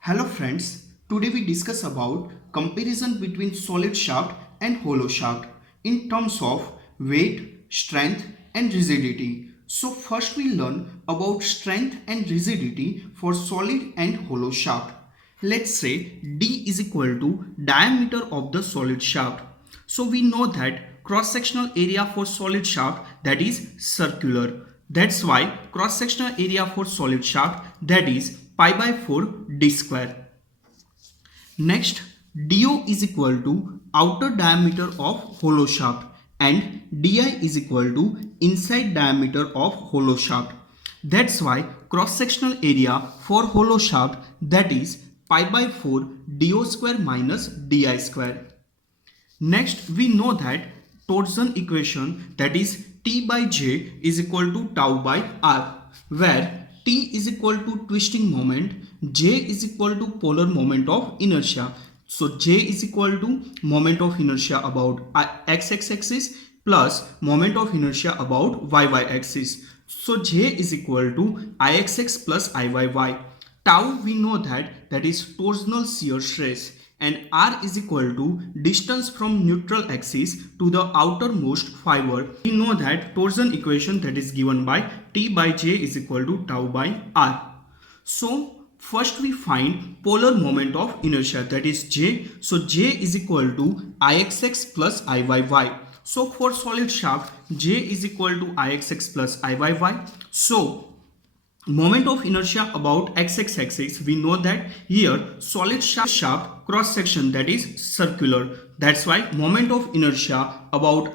Hello friends, today we discuss about comparison between solid shaft and hollow shaft in terms of weight, strength and rigidity. So first we learn about strength and rigidity for solid and hollow shaft. Let's say D is equal to diameter of the solid shaft. So we know that cross-sectional area for solid shaft, that is circular. That's why cross-sectional area for solid shaft, that is pi by 4 d square. Next, DO is equal to outer diameter of hollow shaft and DI is equal to inside diameter of hollow shaft. That's why cross-sectional area for hollow shaft, that is pi by 4 DO square minus DI square. Next, we know that torsion equation, that is T by J is equal to tau by R, where T is equal to twisting moment, J is equal to polar moment of inertia. So J is equal to moment of inertia about x axis plus moment of inertia about y axis. So J is equal to Ixx plus Iyy. Tau we know that is torsional shear stress, and R is equal to distance from neutral axis to the outermost fiber. We know that torsion equation, that is given by T by J is equal to tau by R. So first we find polar moment of inertia, that is J. So J is equal to Ixx plus Iyy. So for solid shaft, J is equal to Ixx plus Iyy. So moment of inertia about x-axis, we know that here solid shaft cross section, that is circular. That's why moment of inertia about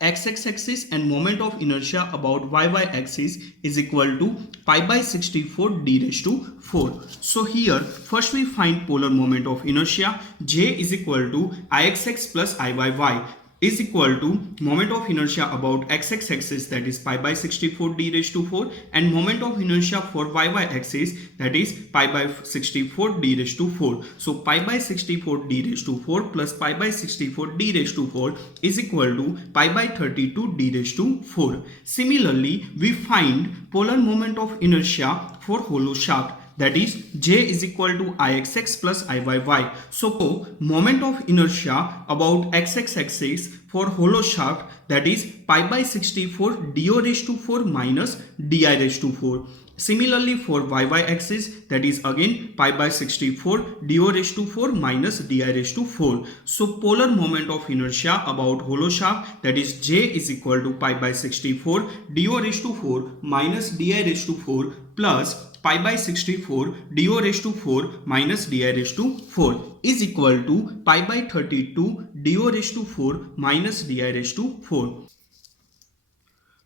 x-axis and moment of inertia about y-axis is equal to pi by 64 d raised to 4. So here first we find polar moment of inertia. J is equal to Ixx plus Iyy is equal to moment of inertia about x-axis, that is pi by 64 d raised to 4, and moment of inertia for y-axis, that is pi by 64 d raised to 4. So pi by 64 d raised to 4 plus pi by 64 d raised to 4 is equal to pi by 32 d raised to 4. Similarly, we find polar moment of inertia for hollow shaft, that is J is equal to Ixx plus Iyy. So moment of inertia about x-axis for hollow shaft, that is pi by 64 do raised to 4 minus di raised to 4. Similarly for y-axis, that is again pi by 64 do raised to 4 minus di raised to 4. So polar moment of inertia about hollow shaft, that is J is equal to pi by 64 do raised to 4 minus di raised to 4 plus pi by 64 do raised to 4 minus di raised to 4 is equal to pi by 32 do raised to 4 minus di raised to 4.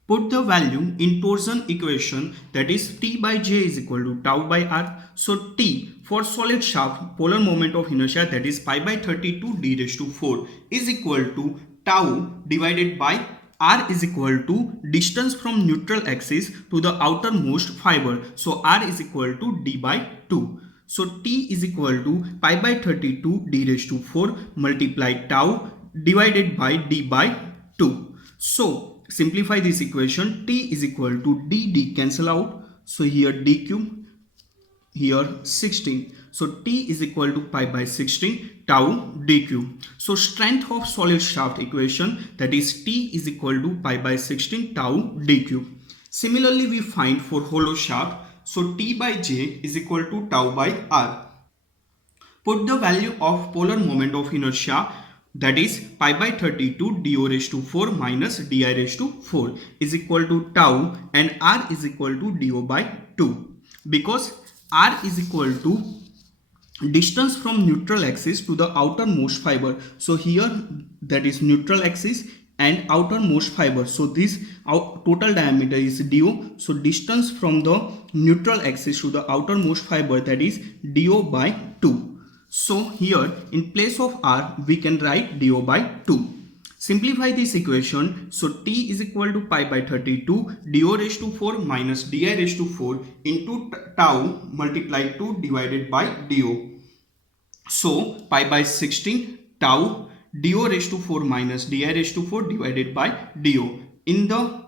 Put the value in torsion equation, that is T by J is equal to tau by R. So T for solid shaft polar moment of inertia, that is pi by 32 d raised to 4 is equal to tau divided by R is equal to distance from neutral axis to the outermost fiber. So R is equal to d by 2. So T is equal to pi by 32 d raised to 4 multiply tau divided by d by 2. So simplify this equation. T is equal to d cancel out. So here d cube, here 16. So T is equal to pi by 16 tau d cube. So strength of solid shaft equation, that is T is equal to pi by 16 tau d cube. Similarly we find for hollow shaft. So T by J is equal to tau by R. Put the value of polar moment of inertia, that is pi by 32 do raised to 4 minus di raised to 4 is equal to tau, and R is equal to do by 2, because R is equal to distance from neutral axis to the outermost fiber. So here that is neutral axis and outermost fiber. So this total diameter is do. So distance from the neutral axis to the outermost fiber, that is do by 2. So here in place of R we can write do by 2. Simplify this equation. So T is equal to pi by 32 do raised to 4 minus di raised to 4 into tau multiply 2 divided by do. So pi by 16 tau do raised to 4 minus di raised to 4 divided by do. In the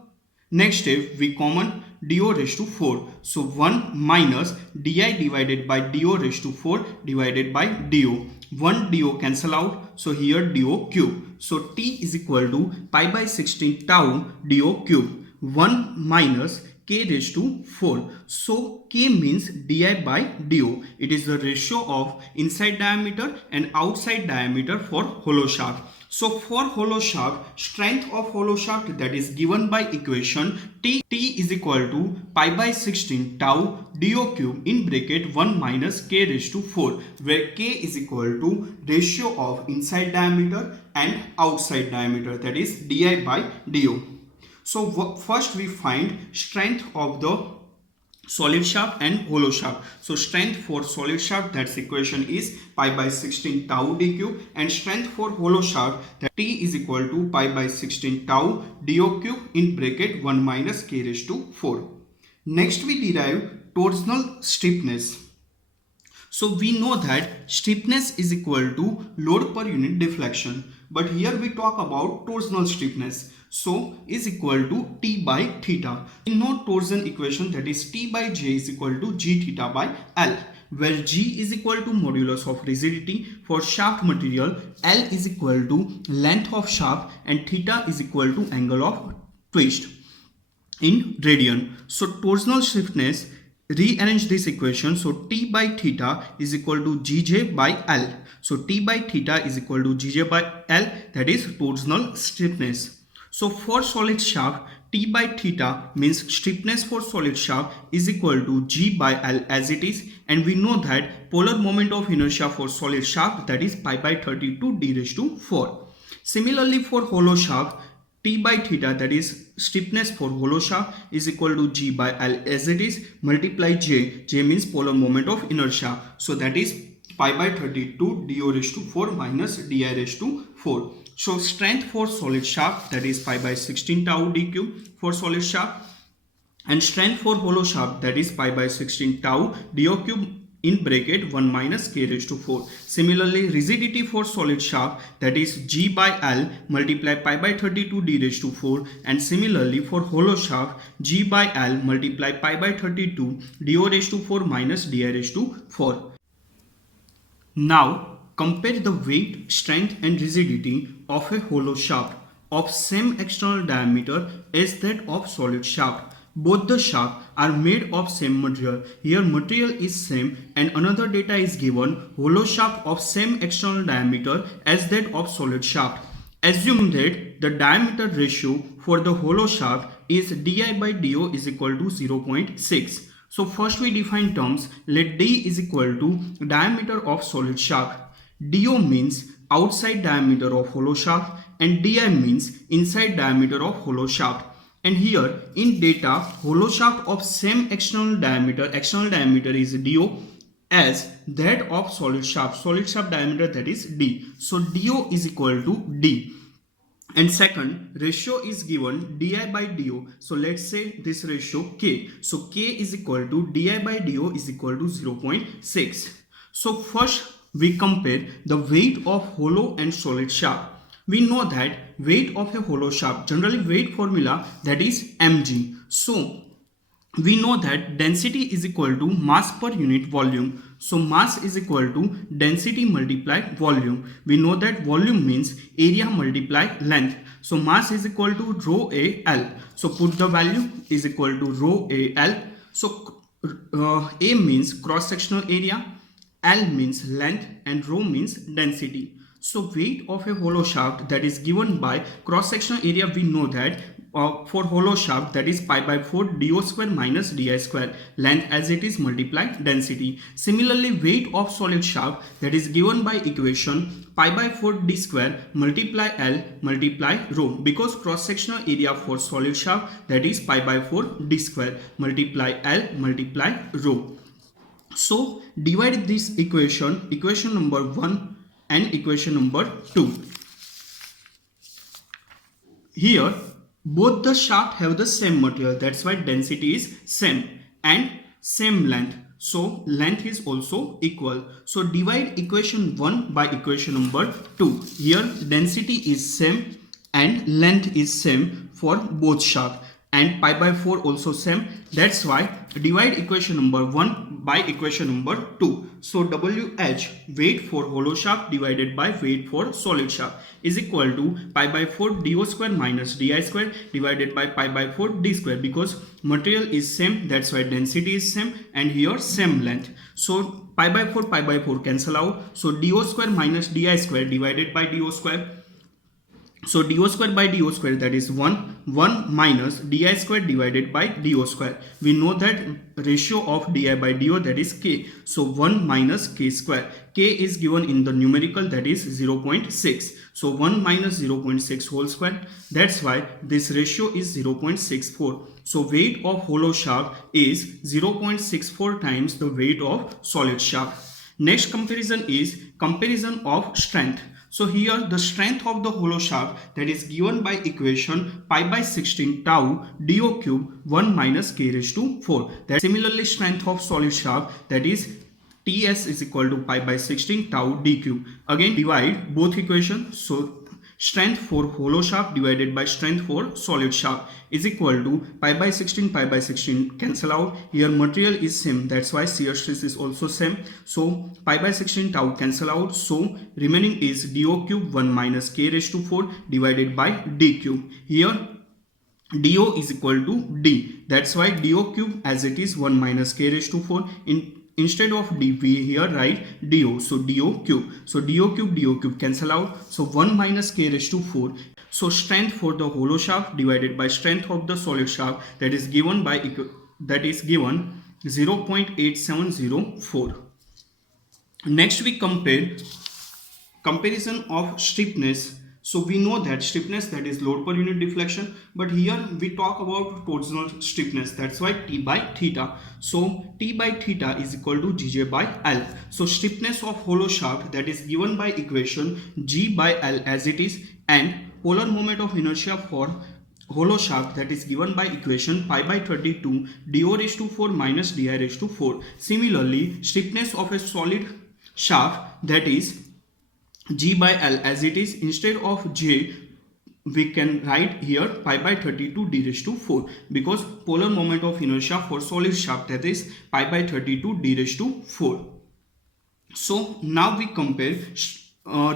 next step we common do raised to 4. So 1 minus di divided by do raised to 4 divided by do. 1 do cancel out. So here do cube. So t is equal to pi by 16 tau do cube. 1 minus k raised to 4. So k means di by do. It is the ratio of inside diameter and outside diameter for hollow shaft. So for hollow shaft, strength of hollow shaft that is given by equation T is equal to pi by 16 tau do cube in bracket 1 minus k raised to 4, where k is equal to ratio of inside diameter and outside diameter, that is di by do. So first we find strength of the solid shaft and hollow shaft. So strength for solid shaft, that's equation is pi by 16 tau d cube, and strength for hollow shaft, that T is equal to pi by 16 tau do cube in bracket 1 minus k raised to 4. Next we derive torsional stiffness. So we know that stiffness is equal to load per unit deflection, but here we talk about torsional stiffness. So is equal to T by theta. We know torsion equation, that is T by J is equal to G theta by L, where G is equal to modulus of rigidity for shaft material, L is equal to length of shaft, and theta is equal to angle of twist in radian. So torsional stiffness, rearrange this equation. So T by theta is equal to Gj by L. So T by theta is equal to Gj by L, that is torsional stiffness. So for solid shaft, T by theta means stiffness for solid shaft is equal to G by L as it is, and we know that polar moment of inertia for solid shaft, that is pi by 32 d raised to 4. Similarly for hollow shaft, T by theta, that is stiffness for hollow shaft, is equal to G by L as it is, multiply J. J means polar moment of inertia. So that is pi by 32 do raised to 4 minus di raised to 4. So strength for solid shaft, that is pi by 16 tau d cube for solid shaft, and strength for hollow shaft, that is pi by 16 tau do cube in bracket 1 minus k raised to 4. Similarly, rigidity for solid shaft, that is G by L multiply pi by 32 d raised to 4, and similarly for hollow shaft, G by L multiply pi by 32 do raised to 4 minus di raised to 4. Now compare the weight, strength and rigidity of a hollow shaft of same external diameter as that of solid shaft. Both the shafts are made of same material. Here material is same, and another data is given, hollow shaft of same external diameter as that of solid shaft. Assume that the diameter ratio for the hollow shaft is di by do is equal to 0.6. So first we define terms. Let d is equal to diameter of solid shaft. Do means outside diameter of hollow shaft, and di means inside diameter of hollow shaft. And here in data, hollow shaft of same external diameter is do as that of solid shaft diameter, that is d. So do is equal to d. And second, ratio is given di by do. So let's say this ratio k. So k is equal to di by do is equal to 0.6. So first we compare the weight of hollow and solid shaft. We know that weight of a hollow shaft, generally weight formula, that is mg. So we know that density is equal to mass per unit volume. So mass is equal to density multiplied volume. We know that volume means area multiplied length. So mass is equal to rho a L. So put the value is equal to rho a L. So A means cross sectional area, L means length, and rho means density. So weight of a hollow shaft, that is given by cross sectional area. We know that for hollow shaft, that is pi by 4 do square minus di square, length as it is multiplied density. Similarly, weight of solid shaft, that is given by equation pi by 4 d square multiply L multiply rho, because cross sectional area for solid shaft, that is pi by 4 d square multiply L multiply rho. So divide this equation number 1 and equation number 2. Here both the shaft have the same material, that's why density is same, and same length, so length is also equal. So divide equation 1 by equation number 2. Here density is same and length is same for both shaft, and pi by 4 also same. That's why divide equation number 1 by equation number 2. So WH, weight for hollow shaft divided by weight for solid shaft, is equal to pi by 4 do square minus di square divided by pi by 4 d square, because material is same, that's why density is same, and here same length. So pi by 4 cancel out. So do square minus di square divided by do square. So do square by do square, that is 1 minus di square divided by do square. We know that ratio of di by do, that is k. So 1 minus k square. K is given in the numerical, that is 0.6. So 1 minus 0.6 whole square. That's why this ratio is 0.64. So weight of hollow shaft is 0.64 times the weight of solid shaft. Next comparison is comparison of strength. So here the strength of the hollow shaft, that is given by equation pi by 16 tau do cube 1 minus k raised to 4. That similarly strength of solid shaft, that is Ts is equal to pi by 16 tau d cube. Again divide both equations. So strength for hollow shaft divided by strength for solid shaft is equal to pi by 16 cancel out. Here material is same, that's why shear stress is also same. So pi by 16 tau cancel out. So remaining is do cube 1 minus k raised to 4 divided by d cube. Here do is equal to d, that's why do cube as it is 1 minus k raised to 4. Instead of d, we here write do. So do cube. So do cube cancel out. So 1 minus k raised to 4. So strength for the hollow shaft divided by strength of the solid shaft, that is given 0.8704. Next we compare comparison of stiffness. So we know that stiffness, that is load per unit deflection, but here we talk about torsional stiffness, that's why T by theta. So T by theta is equal to Gj by L. So stiffness of hollow shaft, that is given by equation G by L as it is, and polar moment of inertia for hollow shaft, that is given by equation pi by 32 do raised to 4 minus di raised to 4. Similarly stiffness of a solid shaft, that is G by L as it is. Instead of J, we can write here pi by 32 d raised to 4, because polar moment of inertia for solid shaft, that is pi by 32 d raised to 4. So now we compare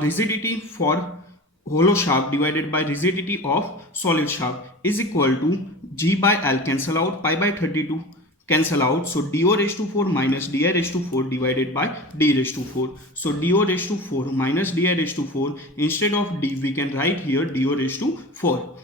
rigidity for hollow shaft divided by rigidity of solid shaft is equal to G by L cancel out, pi by 32 cancel out. So do raised to 4 minus di raised to 4 divided by d raised to 4. So do raised to 4 minus di raised to 4. Instead of d, we can write here do raised to 4,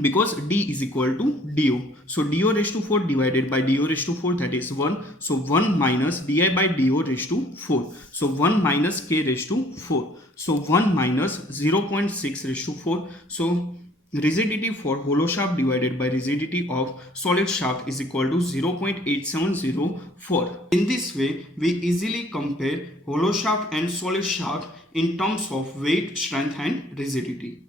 because d is equal to do. So do raised to 4 divided by do raised to 4, that is 1. So 1 minus di by do raised to 4. So 1 minus k raised to 4. So 1 minus 0.6 raised to 4. So rigidity for hollow shaft divided by rigidity of solid shaft is equal to 0.8704. In this way, we easily compare hollow shaft and solid shaft in terms of weight, strength and rigidity.